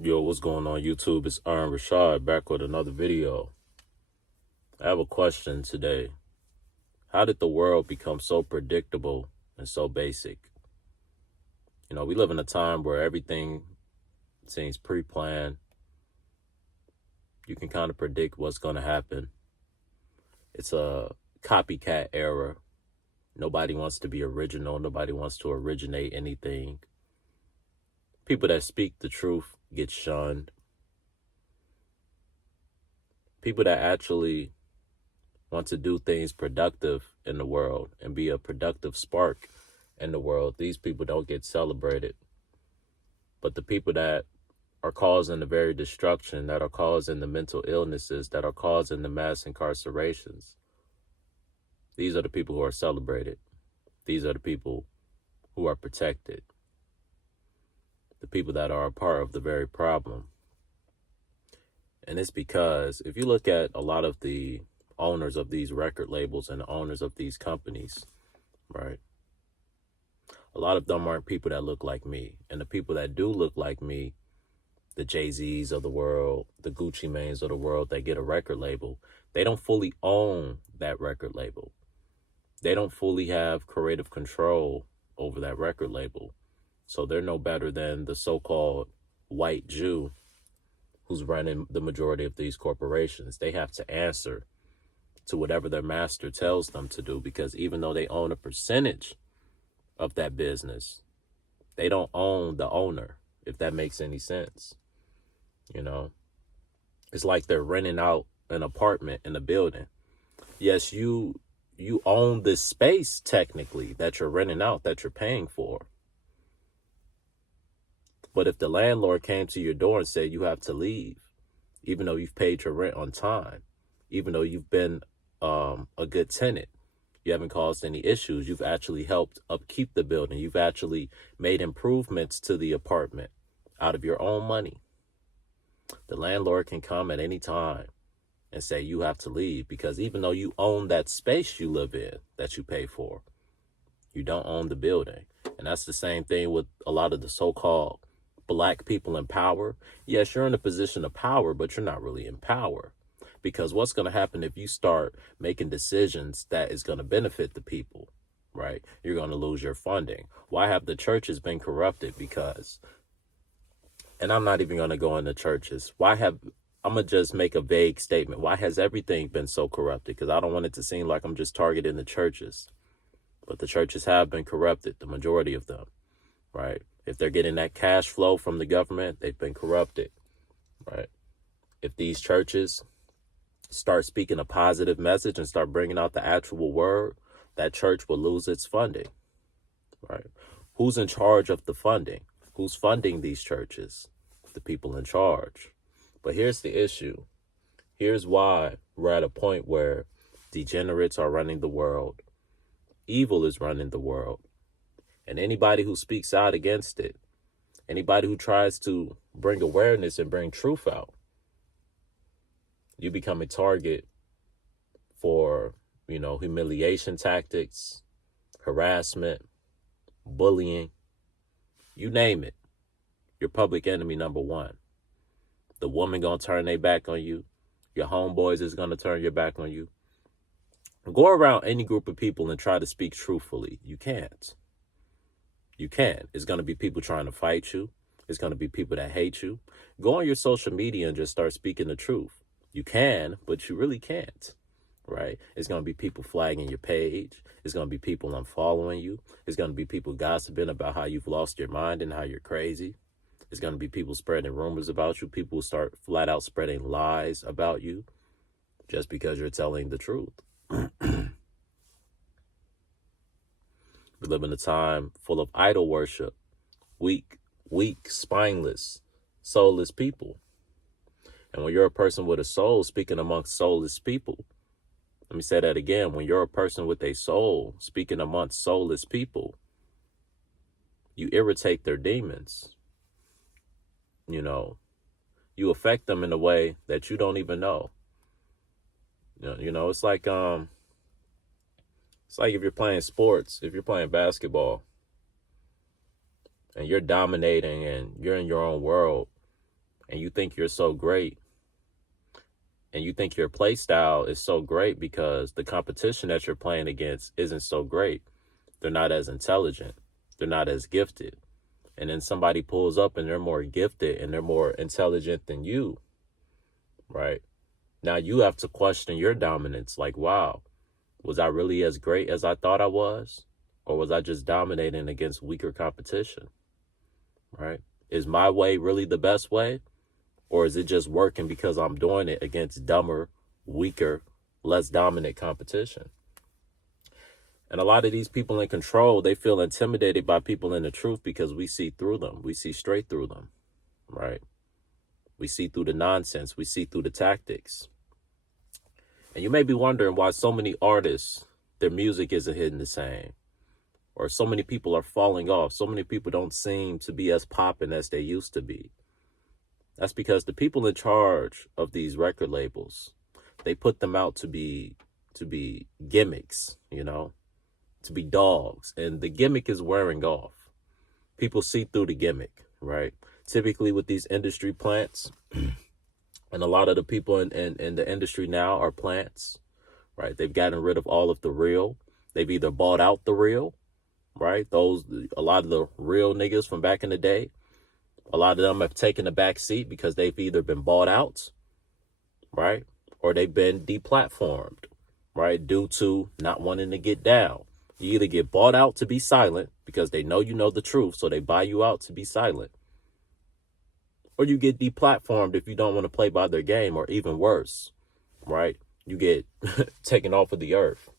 Yo, what's going on YouTube? It's Richawd back with another video. I have a question today. How did the world become so predictable and so basic? We live in a time where everything seems pre-planned. You can kind of predict what's going to happen. It's a copycat era. Nobody wants to be original. Nobody wants to originate anything. People that speak the truth get shunned. People that actually want to do things productive in the world and be a productive spark in the world, these people don't get celebrated. But the people that are causing the very destruction, that are causing the mental illnesses, that are causing the mass incarcerations, these are the people who are celebrated. These are the people who are protected. The people that are a part of the very problem. And it's because if you look at a lot of the owners of these record labels and the owners of these companies, right? A lot of them aren't people that look like me. And the people that do look like me, the Jay-Z's of the world, the Gucci Manes of the world that get a record label, they don't fully own that record label. They don't fully have creative control over that record label. So they're no better than the so-called white Jew who's running the majority of these corporations. They have to answer to whatever their master tells them to do, because even though they own a percentage of that business, they don't own the owner, if that makes any sense. It's like they're renting out an apartment in a building. Yes, you own this space technically that you're renting out, that you're paying for. But if the landlord came to your door and said you have to leave, even though you've paid your rent on time, even though you've been a good tenant, you haven't caused any issues, you've actually helped upkeep the building, you've actually made improvements to the apartment out of your own money, the landlord can come at any time and say you have to leave, because even though you own that space you live in that you pay for, you don't own the building. And that's the same thing with a lot of the so-called black people in power. Yes, you're in a position of power, but you're not really in power. Because what's going to happen if you start making decisions that is going to benefit the people, right? You're going to lose your funding. Why have the churches been corrupted? Because, and I'm not even going to go into churches. I'm going to just make a vague statement. Why has everything been so corrupted? Because I don't want it to seem like I'm just targeting the churches. But the churches have been corrupted, the majority of them, right? If they're getting that cash flow from the government, they've been corrupted, right? If these churches start speaking a positive message and start bringing out the actual word, that church will lose its funding, right? Who's in charge of the funding? Who's funding these churches? The people in charge. But here's the issue. Here's why we're at a point where degenerates are running the world. Evil is running the world. And anybody who speaks out against it, anybody who tries to bring awareness and bring truth out, you become a target for, humiliation tactics, harassment, bullying, you name it. You're public enemy number one. The woman gonna turn their back on you. Your homeboys is gonna turn your back on you. Go around any group of people and try to speak truthfully. You can't. You can't. It's going to be people trying to fight you. It's going to be people that hate you. Go on your social media and just start speaking the truth. You can, but you really can't, right? It's going to be people flagging your page. It's going to be people unfollowing you. It's going to be people gossiping about how you've lost your mind and how you're crazy. It's going to be people spreading rumors about you. People will start flat out spreading lies about you just because you're telling the truth. We live in a time full of idol worship, weak, spineless, soulless people. And when you're a person with a soul speaking amongst soulless people, let me say that again. When you're a person with a soul speaking amongst soulless people, you irritate their demons. You affect them in a way that you don't even know. It's like if you're playing sports, if you're playing basketball and you're dominating and you're in your own world, and you think you're so great, and you think your play style is so great because the competition that you're playing against isn't so great. They're not as intelligent. They're not as gifted. And then somebody pulls up and they're more gifted and they're more intelligent than you, right? Now you have to question your dominance. Like, wow, was I really as great as I thought I was? Or was I just dominating against weaker competition, right? Is my way really the best way? Or is it just working because I'm doing it against dumber, weaker, less dominant competition? And a lot of these people in control, they feel intimidated by people in the truth because we see through them. We see straight through them, right? We see through the nonsense. We see through the tactics. And you may be wondering why so many artists, their music isn't hitting the same. Or so many people are falling off. So many people don't seem to be as popping as they used to be. That's because the people in charge of these record labels, they put them out to be gimmicks, to be dogs. And the gimmick is wearing off. People see through the gimmick, right? Typically with these industry plants, and a lot of the people in the industry now are plants, right? They've gotten rid of all of the real. They've either bought out the real, right? A lot of the real niggas from back in the day, a lot of them have taken a back seat because they've either been bought out, right? Or they've been deplatformed, right? Due to not wanting to get down. You either get bought out to be silent because they know you know the truth, so they buy you out to be silent. Or you get deplatformed if you don't want to play by their game, or even worse, right? You get taken off of the earth.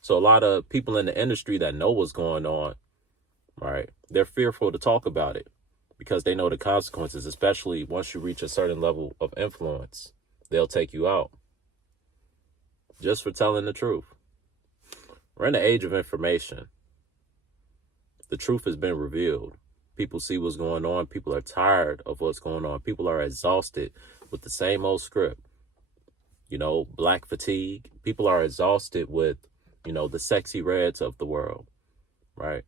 So a lot of people in the industry that know what's going on, right, they're fearful to talk about it because they know the consequences, especially once you reach a certain level of influence. They'll take you out just for telling the truth. We're in the age of information. The truth has been revealed. People see what's going on. People are tired of what's going on. People are exhausted with the same old script. Black fatigue. People are exhausted with, the Sexy Reds of the world, right?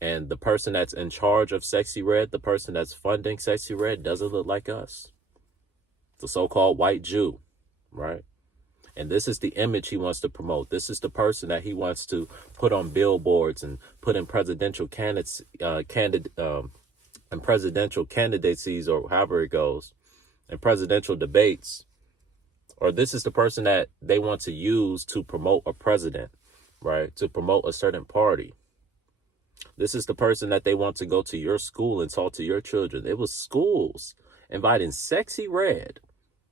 And the person that's in charge of Sexy Red, the person that's funding Sexy Red, doesn't look like us. The so-called white Jew, right? And this is the image he wants to promote. This is the person that he wants to put on billboards and put in presidential and presidential candidacies, or however it goes, and presidential debates. Or this is the person that they want to use to promote a president, right? To promote a certain party. This is the person that they want to go to your school and talk to your children. It was schools inviting Sexy Red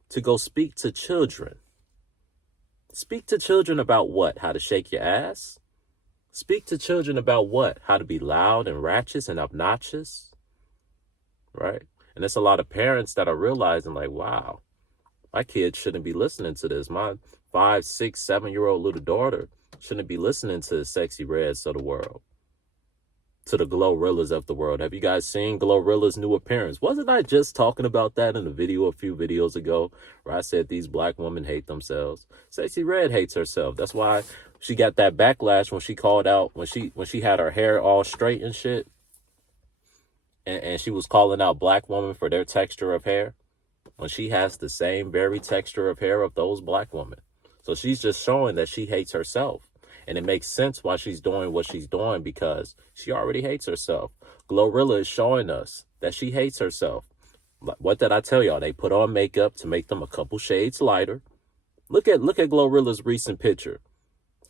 to go speak to children. Speak to children about what? How to shake your ass? Speak to children about what? How to be loud and ratchet and obnoxious, right? And there's a lot of parents that are realizing, like, wow, my kids shouldn't be listening to this. My 5, 6, 7-year-old little daughter shouldn't be listening to the Sexy Reds of the world, to the Glorrillas of the world. Have you guys seen Glorilla's new appearance? Wasn't I just talking about that in a video a few videos ago where I said these black women hate themselves? Sexy Red hates herself. That's why she got that backlash when she called out, when she had her hair all straight and shit. And she was calling out black women for their texture of hair, when she has the same very texture of hair of those black women. So she's just showing that she hates herself. And it makes sense why she's doing what she's doing, because she already hates herself. Glorilla is showing us that she hates herself. What did I tell y'all? They put on makeup to make them a couple shades lighter. Look at Glorilla's recent picture.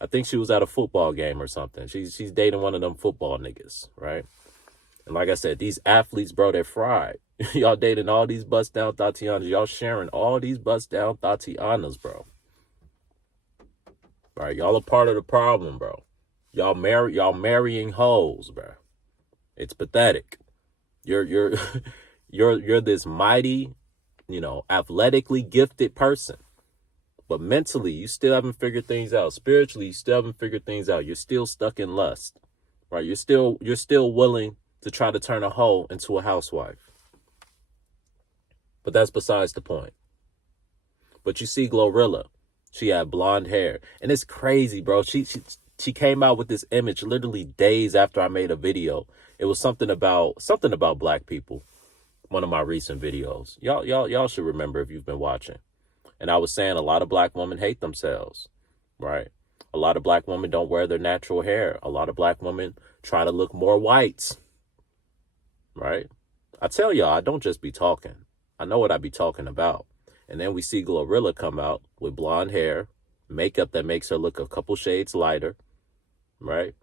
I think she was at a football game or something. She's dating one of them football niggas, right? And like I said, these athletes, bro, they're fried. Y'all dating all these bust down Tatianas. Y'all sharing all these bust down Tatianas, bro. All right, y'all are part of the problem, bro. Y'all marrying hoes, bro. It's pathetic. You're this mighty, athletically gifted person, but mentally you still haven't figured things out. Spiritually, you still haven't figured things out. You're still stuck in lust, right? You're still willing to try to turn a hoe into a housewife. But that's besides the point. But you see Glorilla. She had blonde hair. And it's crazy, bro. She came out with this image literally days after I made a video. It was something about black people. One of my recent videos. Y'all should remember if you've been watching. And I was saying a lot of black women hate themselves, right? A lot of black women don't wear their natural hair. A lot of black women try to look more white, right? I tell y'all, I don't just be talking. I know what I be talking about. And then we see Glorilla come out with blonde hair, makeup that makes her look a couple shades lighter, right?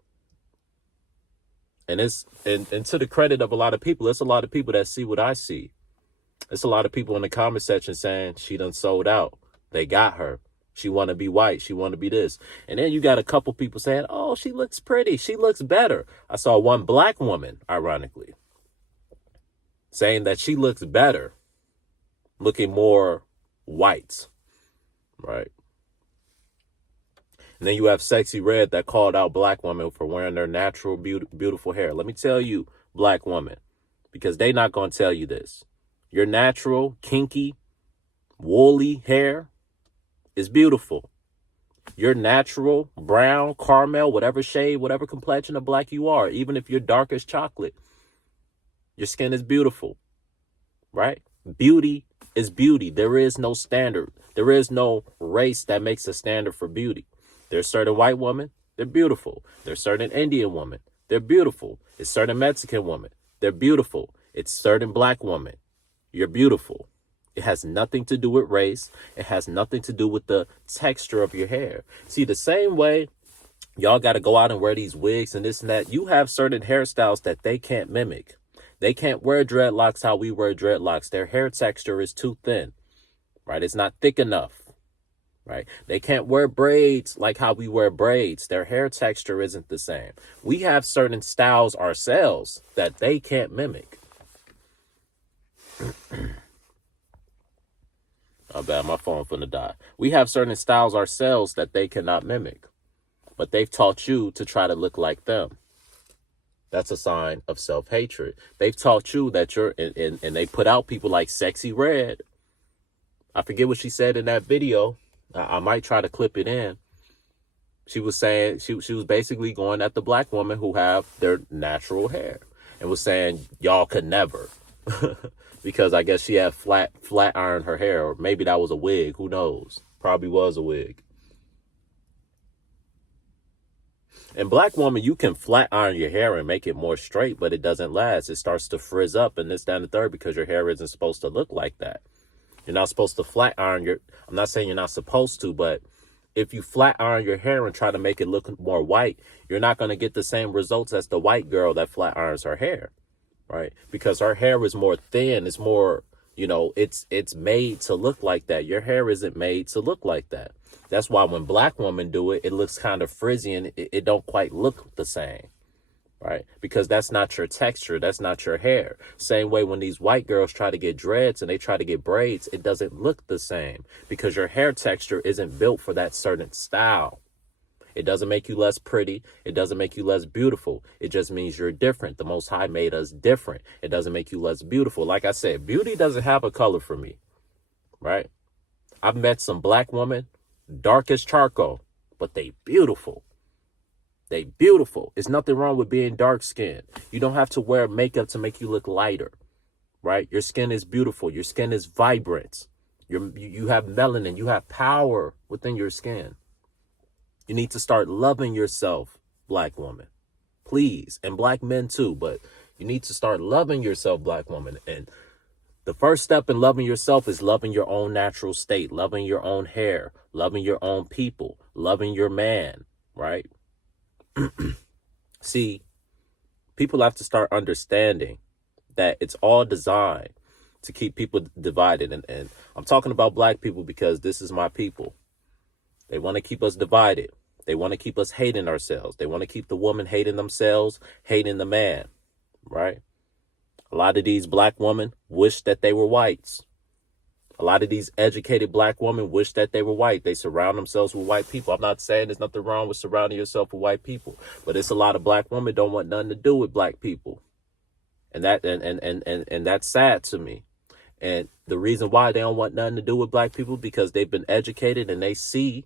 And and to the credit of a lot of people, it's a lot of people that see what I see. It's a lot of people in the comment section saying she done sold out. They got her. She want to be white. She want to be this. And then you got a couple people saying, oh, she looks pretty. She looks better. I saw one black woman, ironically, saying that she looks better, looking more white, right? And then you have Sexy Red that called out black women for wearing their natural, beautiful hair. Let me tell you, black women, because they not going to tell you this. Your natural, kinky, woolly hair is beautiful. Your natural, brown, caramel, whatever shade, whatever complexion of black you are, even if you're dark as chocolate, your skin is beautiful, right? Beauty is beauty. There is no standard. There is no race that makes a standard for beauty. There's certain white women, they're beautiful. There's certain Indian women, they're beautiful. It's certain Mexican women, they're beautiful. It's certain black women, you're beautiful. It has nothing to do with race. It has nothing to do with the texture of your hair. See, the same way y'all got to go out and wear these wigs and this and that, you have certain hairstyles that they can't mimic. They can't wear dreadlocks how we wear dreadlocks. Their hair texture is too thin, right? It's not thick enough, right? They can't wear braids like how we wear braids. Their hair texture isn't the same. We have certain styles ourselves that they can't mimic. Oh, bad, my phone finna die. We have certain styles ourselves that they cannot mimic, but they've taught you to try to look like them. That's a sign of self-hatred. They've taught you that you're, and they put out people like Sexy Red. I forget what she said in that video. I might try to clip it in. She was saying, she was basically going at the black women who have their natural hair and was saying, y'all could never. Because I guess she had flat ironed her hair, or maybe that was a wig. Who knows? Probably was a wig. And black woman, you can flat iron your hair and make it more straight, but it doesn't last. It starts to frizz up and this, that, and the third because your hair isn't supposed to look like that. You're not supposed to flat iron your, I'm not saying you're not supposed to, but if you flat iron your hair and try to make it look more white, you're not going to get the same results as the white girl that flat irons her hair. Right? Because her hair is more thin. It's more, it's made to look like that. Your hair isn't made to look like that. That's why when black women do it, it looks kind of frizzy and it don't quite look the same. Right? Because that's not your texture. That's not your hair. Same way when these white girls try to get dreads and they try to get braids, it doesn't look the same because your hair texture isn't built for that certain style. It doesn't make you less pretty. It doesn't make you less beautiful. It just means you're different. The Most High made us different. It doesn't make you less beautiful. Like I said, beauty doesn't have a color for me, right? I've met some black women, dark as charcoal, but they beautiful. They beautiful. There's nothing wrong with being dark skinned. You don't have to wear makeup to make you look lighter, right? Your skin is beautiful. Your skin is vibrant. You have melanin. You have power within your skin. You need to start loving yourself, black woman, please. And black men too, but you need to start loving yourself, black woman. And the first step in loving yourself is loving your own natural state, loving your own hair, loving your own people, loving your man, right? See, people have to start understanding that it's all designed to keep people divided. And I'm talking about black people because this is my people. They want to keep us divided. They want to keep us hating ourselves. They want to keep the woman hating themselves, hating the man, right? A lot of these black women wish that they were whites. A lot of these educated black women wish that they were white. They surround themselves with white people. I'm not saying there's nothing wrong with surrounding yourself with white people, but it's a lot of black women don't want nothing to do with black people. And that's sad to me. And the reason why they don't want nothing to do with black people because they've been educated and they see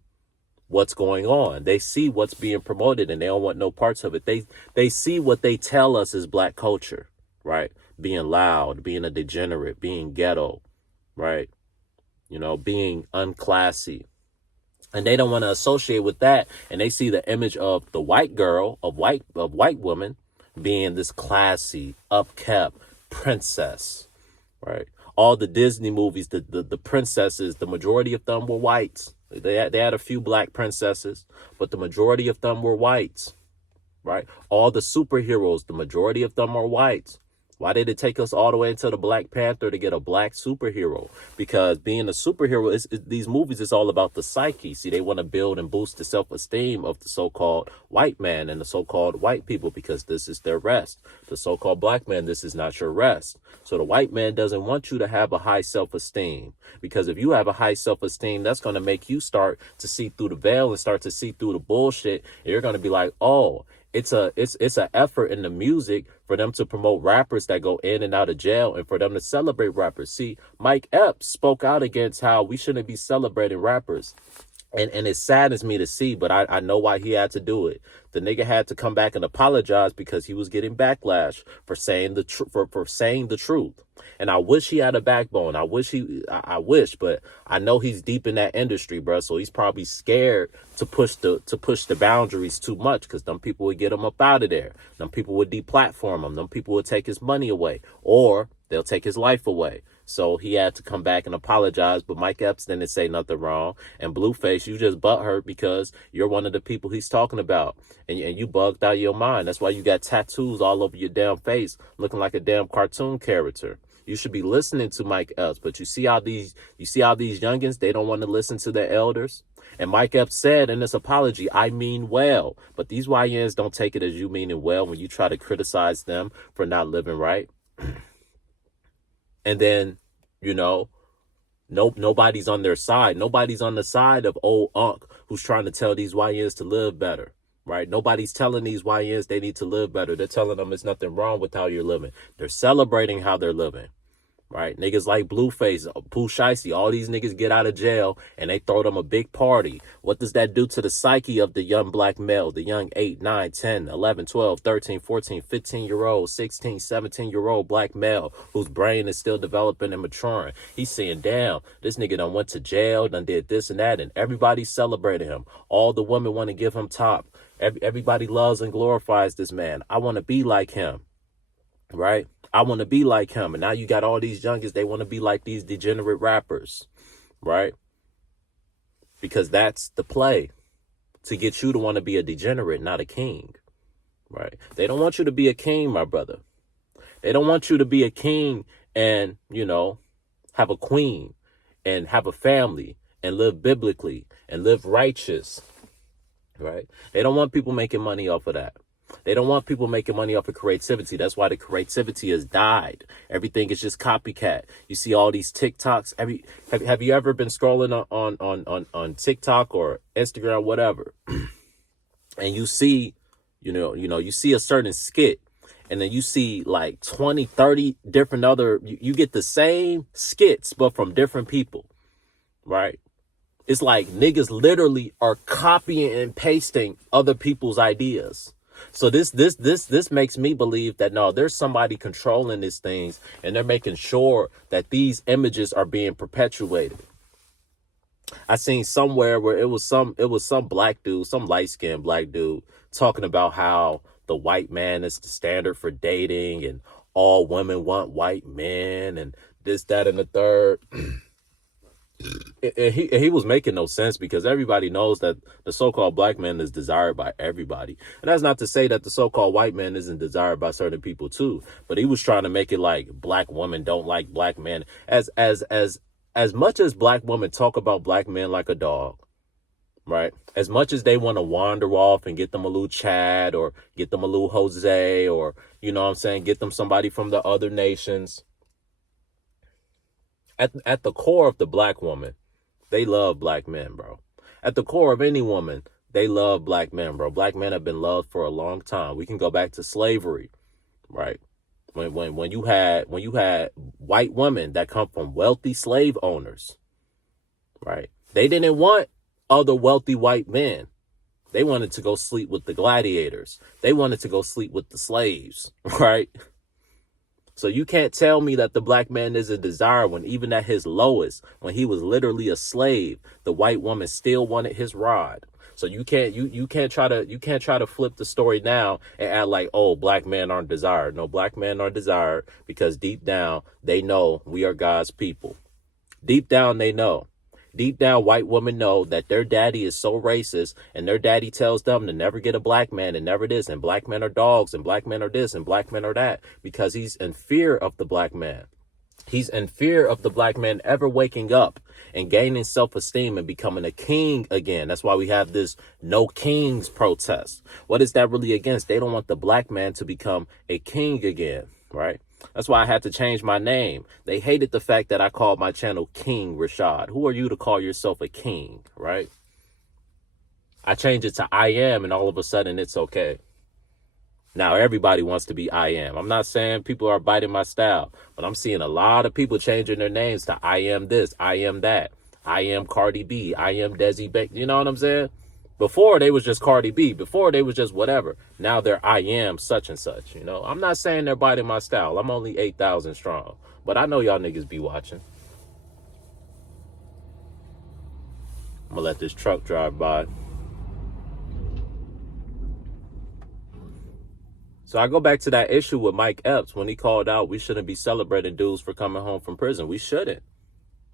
what's going on. They see what's being promoted and they don't want no parts of it. They see what they tell us is black culture, right? being loud, being a degenerate, being ghetto, right? You know, being unclassy. And they don't want to associate with that. And they see the image of the white girl, of white woman being this classy, upkept princess, right? All the Disney movies, the princesses, the majority of them were whites. They had a few black princesses, but the majority of them were whites, right? All the superheroes, the majority of them are whites. Why did it take us all the way into the Black Panther to get a black superhero? Because being a superhero, these movies is all about the psyche. See, they want to build and boost the self-esteem of the so-called white man and the so-called white people because this is their rest. The so-called black man, this is not your rest. So the white man doesn't want you to have a high self-esteem, because if you have a high self-esteem, that's going to make you start to see through the veil and start to see through the bullshit. And you're going to be like, oh, it's an effort in the music for them to promote rappers that go in and out of jail and for them to celebrate rappers. See, Mike Epps spoke out against how we shouldn't be celebrating rappers. And it saddens me to see, but I know why he had to do it. The nigga had to come back and apologize because he was getting backlash for saying the for saying the truth. And I wish he had a backbone. I wish, but I know he's deep in that industry, bro. So he's probably scared to push the boundaries too much, because them people would get him up out of there. Them people would deplatform him. Them people would take his money away, or they'll take his life away. So he had to come back and apologize, but Mike Epps didn't say nothing wrong. And Blueface, you just butthurt because you're one of the people he's talking about. And you bugged out of your mind. That's why you got tattoos all over your damn face, looking like a damn cartoon character. You should be listening to Mike Epps, but you see how these youngins, they don't want to listen to their elders. And Mike Epps said in this apology, I mean well. But these YNs don't take it as you meaning well when you try to criticize them for not living right. And then, you know, nobody's on their side. Nobody's on the side of old Unc who's trying to tell these YNs to live better, right? Nobody's telling these YNs they need to live better. They're telling them there's nothing wrong with how you're living. They're celebrating how they're living, right? Niggas like Blueface, Pooh Shiesty, all these niggas get out of jail and they throw them a big party. What does that do to the psyche of the young black male, the young 8, 9, 10, 11, 12, 13, 14, 15-year-old, 16, 17-year-old black male whose brain is still developing and maturing? He's saying, damn, this nigga done went to jail, done did this and that, and everybody's celebrating him. All the women want to give him top. Everybody loves and glorifies this man. I want to be like him, right? I want to be like him. And now you got all these youngins, they want to be like these degenerate rappers, right? Because that's the play, to get you to want to be a degenerate, not a king, right? They don't want you to be a king, my brother. They don't want you to be a king and, you know, have a queen and have a family and live biblically and live righteous, right? They don't want people making money off of that. They don't want people making money off of creativity. That's why the creativity has died. Everything is just copycat. You see all these TikToks. Have you ever been scrolling on TikTok or Instagram, whatever, and you see, you see a certain skit, and then you see like 20, 30 different other, you get the same skits, but from different people, right? It's like niggas literally are copying and pasting other people's ideas. So this makes me believe that no, there's somebody controlling these things, and they're making sure that these images are being perpetuated. I seen somewhere where it was some black dude, some light-skinned black dude, talking about how the white man is the standard for dating and all women want white men and this, that, and the third. And he was making no sense, because everybody knows that the so-called black man is desired by everybody. And that's not to say that the so-called white man isn't desired by certain people too. But he was trying to make it like black women don't like black men. As much as black women talk about black men like a dog, right? As much as they want to wander off and get them a little Chad or get them a little Jose, or, you know what I'm saying, get them somebody from the other nations. At the core of the black woman, they love black men, bro. At the core of any woman, they love black men, bro. Black men have been loved for a long time. We can go back to slavery, right? When you had white women that come from wealthy slave owners, right? They didn't want other wealthy white men. They wanted to go sleep with the gladiators. They wanted to go sleep with the slaves, right? So you can't tell me that the black man is a desire when even at his lowest, when he was literally a slave, the white woman still wanted his rod. So you can't try to flip the story now and act like, oh, black men aren't desired. No, black men are desired because deep down they know we are God's people. Deep down they know. Deep down, white women know that their daddy is so racist, and their daddy tells them to never get a black man and never this, and black men are dogs, and black men are this, and black men are that, because he's in fear of the black man. He's in fear of the black man ever waking up and gaining self-esteem and becoming a king again. That's why we have this no kings protest. What is that really against? They don't want the black man to become a king again, right? That's why I had to change my name. They hated the fact that I called my channel King Richawd. Who are you to call yourself a king, right? I changed it to I am, and all of a sudden it's okay. Now everybody wants to be I am. I'm not saying people are biting my style, but I'm seeing a lot of people changing their names to I am this, I am that. I am Cardi B, I am Desi Bank. You know what I'm saying? Before they was just Cardi B. Before they was just whatever. Now they're I am such and such. You know, I'm not saying they're biting my style. I'm only 8,000 strong, but I know y'all niggas be watching. I'm gonna let this truck drive by. So I go back to that issue with Mike Epps when he called out we shouldn't be celebrating dudes for coming home from prison. We shouldn't.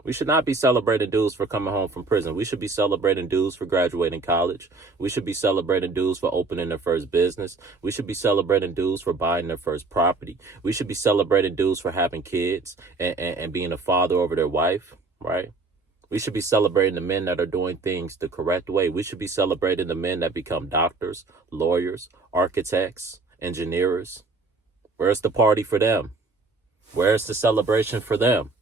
We should not be celebrating dudes for coming home from prison. We should be celebrating dudes for graduating college. We should be celebrating dudes for opening their first business. We should be celebrating dudes for buying their first property. We should be celebrating dudes for having kids and being a father over their wife, right? We should be celebrating the men that are doing things the correct way. We should be celebrating the men that become doctors, lawyers, architects, engineers. Where's the party for them? Where's the celebration for them?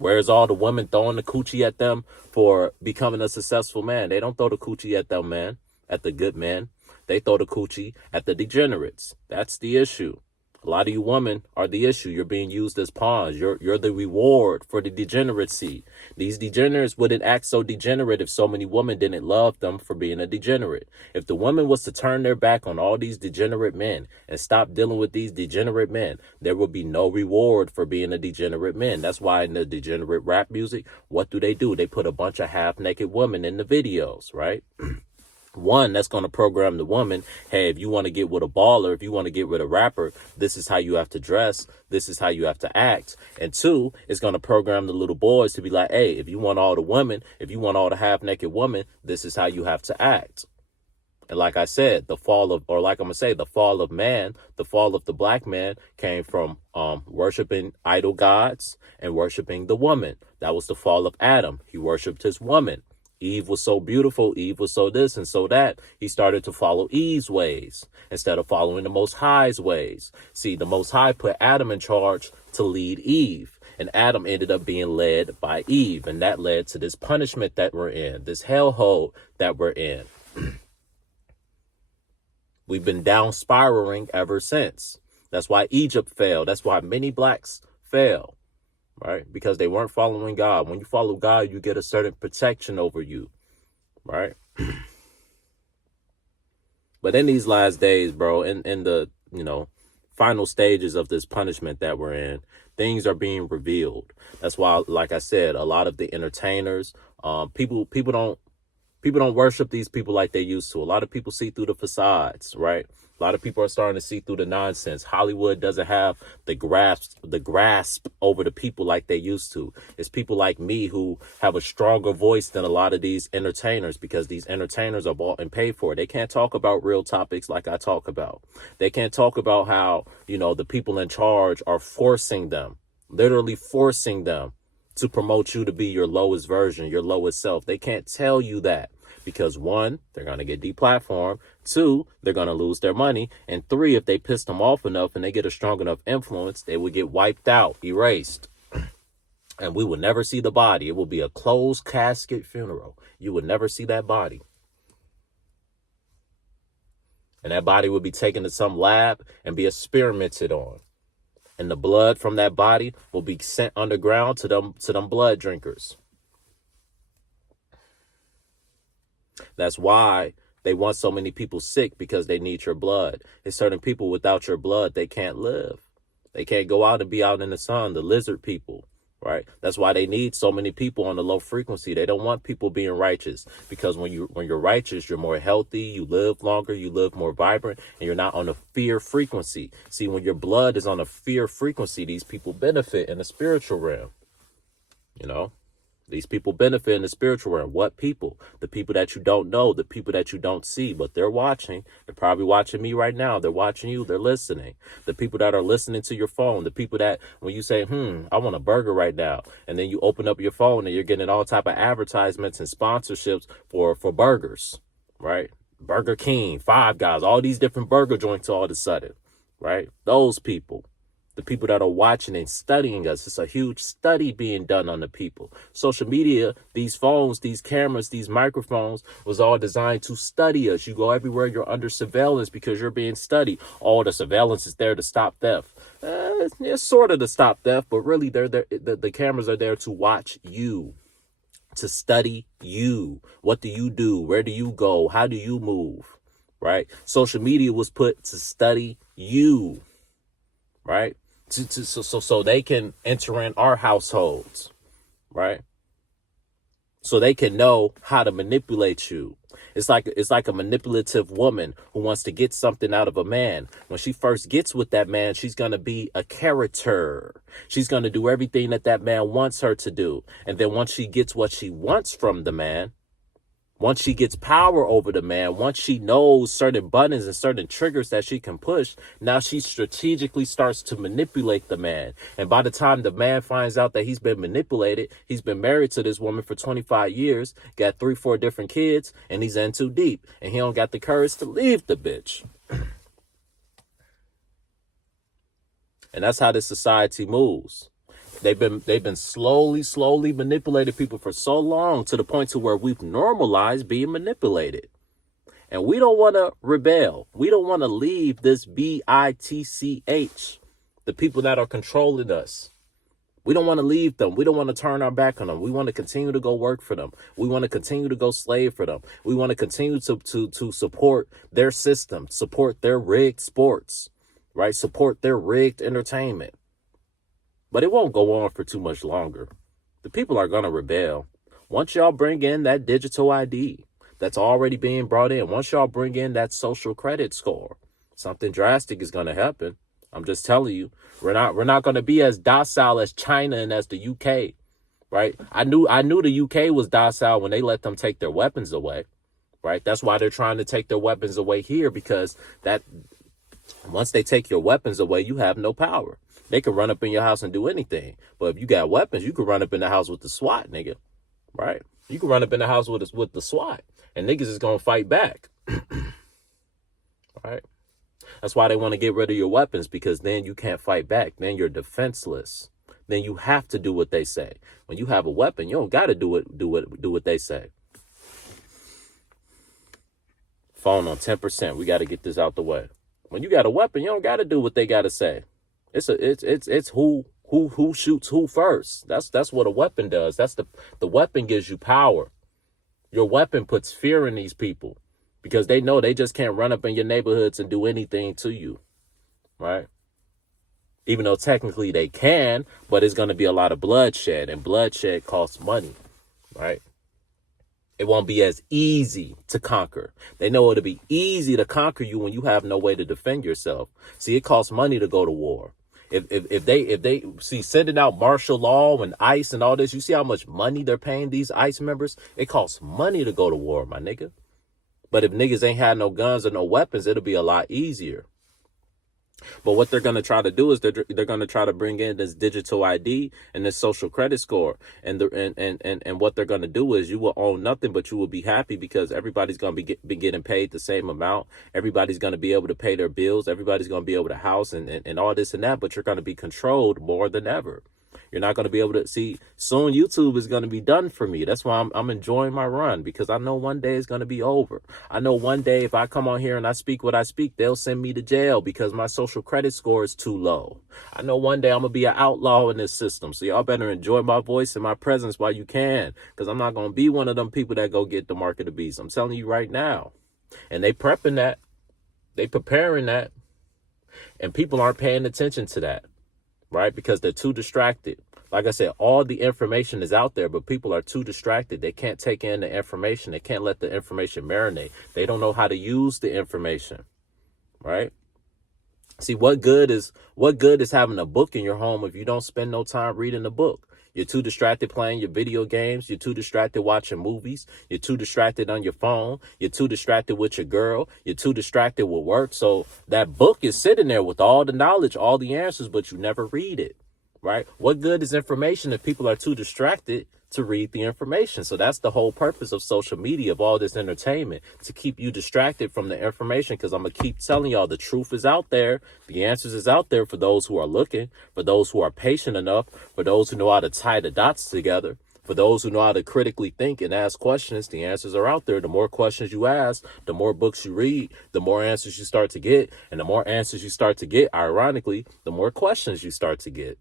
Where's all the women throwing the coochie at them for becoming a successful man? They don't throw the coochie at them, man, at the good men. They throw the coochie at the degenerates. That's the issue. A lot of you women are the issue. You're being used as pawns. You're the reward for the degeneracy. These degenerates wouldn't act so degenerate if so many women didn't love them for being a degenerate. If the woman was to turn their back on all these degenerate men and stop dealing with these degenerate men, there would be no reward for being a degenerate man. That's why in the degenerate rap music, what do? They put a bunch of half-naked women in the videos, right? One, that's going to program the woman, hey, if you want to get with a baller, if you want to get with a rapper, this is how you have to dress. This is how you have to act. And two, it's going to program the little boys to be like, hey, if you want all the women, if you want all the half-naked women, this is how you have to act. And like I said, the fall of man, the fall of the black man came from worshiping idol gods and worshiping the woman. That was the fall of Adam. He worshiped his woman. Eve was so beautiful. Eve was so this and so that. He started to follow Eve's ways instead of following the Most High's ways. See, the Most High put Adam in charge to lead Eve. And Adam ended up being led by Eve. And that led to this punishment that we're in, this hellhole that we're in. We've been down spiraling ever since. That's why Egypt fell. That's why many blacks fell. Right? Because they weren't following God. When you follow God, you get a certain protection over you. Right? But in these last days, bro, in the, final stages of this punishment that we're in, things are being revealed. That's why, like I said, a lot of the entertainers, people don't worship these people like they used to. A lot of people see through the facades, right? A lot of people are starting to see through the nonsense. Hollywood doesn't have the grasp over the people like they used to. It's people like me who have a stronger voice than a lot of these entertainers because these entertainers are bought and paid for. They can't talk about real topics like I talk about. They can't talk about how, the people in charge are forcing them, literally forcing them to promote you to be your lowest version, your lowest self. They can't tell you that. Because one, they're going to get deplatformed. Two, they're going to lose their money. And three, if they piss them off enough and they get a strong enough influence, they will get wiped out, erased. And we will never see the body. It will be a closed casket funeral. You will never see that body. And that body will be taken to some lab and be experimented on. And the blood from that body will be sent underground to them blood drinkers. That's why they want so many people sick, because they need your blood. There's certain people without your blood, they can't live. They can't go out and be out in the sun, the lizard people, right? That's why they need so many people on the low frequency. They don't want people being righteous, because when you're righteous, you're more healthy, you live longer, you live more vibrant, and you're not on a fear frequency. See, when your blood is on a fear frequency, these people benefit in the spiritual realm. You know, these people benefit in the spiritual realm. What people? The people that you don't know, the people that you don't see, but they're watching. They're probably watching me right now. They're watching you. They're listening. The people that are listening to your phone, the people that when you say, I want a burger right now, and then you open up your phone and you're getting all type of advertisements and sponsorships for burgers, right? Burger King, Five Guys, all these different burger joints all of a sudden, right? Those people. The people that are watching and studying us. It's a huge study being done on the people. Social media, these phones, these cameras, these microphones was all designed to study us. You go everywhere, you're under surveillance because you're being studied. All the surveillance is there to stop theft. It's sort of to stop theft, but really the cameras are there to watch you, to study you. What do you do? Where do you go? How do you move? Right? Social media was put to study you, right? So they can enter in our households, right? So they can know how to manipulate you. It's like a manipulative woman who wants to get something out of a man. When she first gets with that man, she's going to be a character. She's going to do everything that man wants her to do. And then once she gets what she wants from the man, once she gets power over the man, once she knows certain buttons and certain triggers that she can push, now she strategically starts to manipulate the man. And by the time the man finds out that he's been manipulated, he's been married to this woman for 25 years, got 3-4 different kids, and he's in too deep. And he don't got the courage to leave the bitch. And that's how this society moves. They've been slowly manipulating people for so long, to the point to where we've normalized being manipulated. And we don't want to rebel. We don't want to leave this bitch, the people that are controlling us. We don't want to leave them. We don't want to turn our back on them. We want to continue to go work for them. We want to continue to go slave for them. We want to continue to support their system, support their rigged sports, right? Support their rigged entertainment. But it won't go on for too much longer. The people are going to rebel. Once y'all bring in that digital ID that's already being brought in, once y'all bring in that social credit score, something drastic is going to happen. I'm just telling you, we're not going to be as docile as China and as the UK, right? I knew the UK was docile when they let them take their weapons away, right? That's why they're trying to take their weapons away here, because that once they take your weapons away, you have no power. They can run up in your house and do anything. But if you got weapons, you can run up in the house with the SWAT, nigga. Right? You can run up in the house with the SWAT. And niggas is going to fight back. Right? That's why they want to get rid of your weapons, because then you can't fight back. Then you're defenseless. Then you have to do what they say. When you have a weapon, you don't got to do what they say. Phone on 10%. We got to get this out the way. When you got a weapon, you don't got to do what they got to say. It's who shoots who first. That's what a weapon does. That's the weapon gives you power. Your weapon puts fear in these people, because they know they just can't run up in your neighborhoods and do anything to you, right? Even though technically they can, but it's going to be a lot of bloodshed, and bloodshed costs money, right? It won't be as easy to conquer. They know it'll be easy to conquer you when you have no way to defend yourself. See, it costs money to go to war. If they see sending out martial law and ICE and all this, you see how much money they're paying these ICE members? It costs money to go to war, my nigga. But if niggas ain't had no guns or no weapons, it'll be a lot easier. But what they're going to try to do is they're going to try to bring in this digital ID and this social credit score. And what they're going to do is you will own nothing, but you will be happy, because everybody's going to be getting paid the same amount. Everybody's going to be able to pay their bills. Everybody's going to be able to house and all this and that. But you're going to be controlled more than ever. You're not going to be able to see. Soon YouTube is going to be done for me. That's why I'm enjoying my run, because I know one day it's going to be over. I know one day if I come on here and I speak what I speak, they'll send me to jail because my social credit score is too low. I know one day I'm going to be an outlaw in this system. So y'all better enjoy my voice and my presence while you can, because I'm not going to be one of them people that go get the mark of the beast. I'm telling you right now. And they prepping that. They preparing that. And people aren't paying attention to that. right? Because they're too distracted. Like I said, all the information is out there, but people are too distracted. They can't take in the information. They can't let the information marinate. They don't know how to use the information, right? See, what good is having a book in your home if you don't spend no time reading the book? You're too distracted playing your video games. You're too distracted watching movies. You're too distracted on your phone. You're too distracted with your girl. You're too distracted with work. So that book is sitting there with all the knowledge, all the answers, but you never read it, right? What good is information if people are too distracted to read the information? So that's the whole purpose of social media, of all this entertainment, to keep you distracted from the information. Because I'm going to keep telling y'all, the truth is out there. The answers is out there for those who are looking, for those who are patient enough, for those who know how to tie the dots together, for those who know how to critically think and ask questions. The answers are out there. The more questions you ask, the more books you read, the more answers you start to get. And the more answers you start to get, ironically, the more questions you start to get.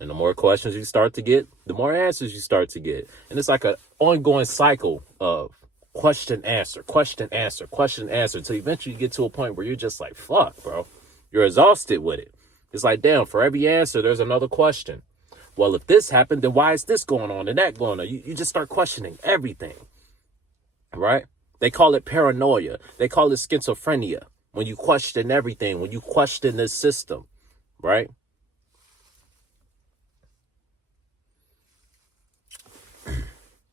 And the more questions you start to get, the more answers you start to get. And it's like an ongoing cycle of question, answer, question, answer, question, answer, until eventually you get to a point where you're just like, fuck, bro. You're exhausted with it. It's like, damn, for every answer, there's another question. Well, if this happened, then why is this going on and that going on? You just start questioning everything, right? They call it paranoia. They call it schizophrenia. When you question everything, when you question this system, right?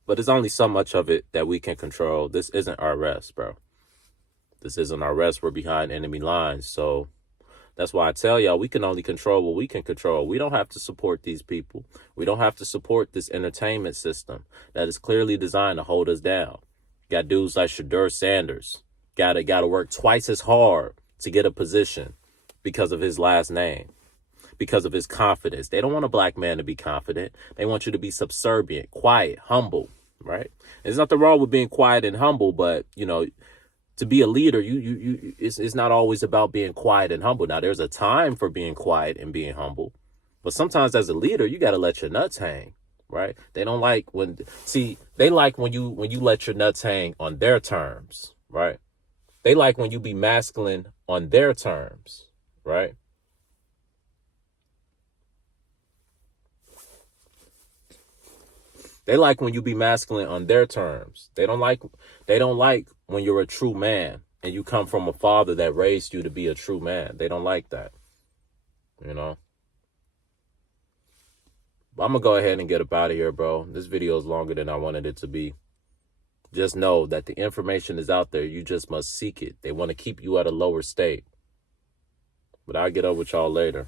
But there's only so much of it that we can control. This isn't our rest, bro. This isn't our rest. We're behind enemy lines. So that's why I tell y'all, we can only control what we can control. We don't have to support these people. We don't have to support this entertainment system that is clearly designed to hold us down. Got dudes like Shadur Sanders. Gotta work twice as hard to get a position because of his last name, because of his confidence. They don't want a black man to be confident. They want you to be subservient, quiet, humble, right? There's nothing wrong with being quiet and humble, but, you know, to be a leader, it's not always about being quiet and humble. Now, there's a time for being quiet and being humble, but sometimes as a leader, you got to let your nuts hang, right? They don't like they like when you let your nuts hang on their terms, right? They like when you be masculine on their terms, right? They like when you be masculine on their terms. They don't like when you're a true man and you come from a father that raised you to be a true man. They don't like that, you know? But I'm going to go ahead and get up out of here, bro. This video is longer than I wanted it to be. Just know that the information is out there. You just must seek it. They want to keep you at a lower state. But I'll get up with y'all later.